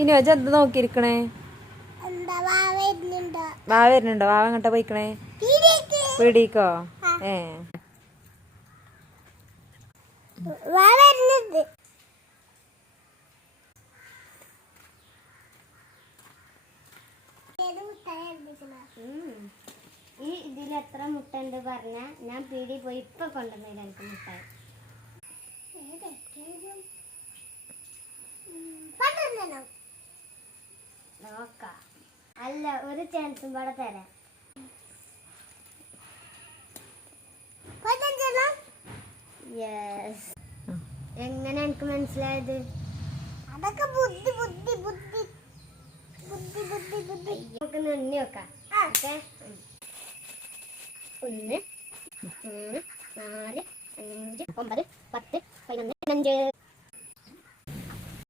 ഇനി വെച്ച് എന്ത് നോക്കിയിരിക്കണേ? വാവ വരുന്നുണ്ടോ? വാവ എങ്ങോട്ടാ പോയിക്കണേ? പീടിക്കോ? ഈ ഇതിൽ എത്ര മുട്ട ഉണ്ട് പറഞ്ഞ ഞാൻ പീടി പോയി ഇപ്പൊ കൊണ്ടുവന്നില്ല എനിക്ക് മുട്ടായി. നോക്കാം. അല്ല ഒരു ചാൻസും കൂടെ തരാം. എങ്ങനെ എനിക്ക് മനസ്സിലായത്? അതൊക്കെ ബുദ്ധി ബുദ്ധി ബുദ്ധി ബുദ്ധി ബുദ്ധി ബുദ്ധി. നമുക്ക് നന്ദി വെക്കാം. 1 3 4 5 9 10 11 15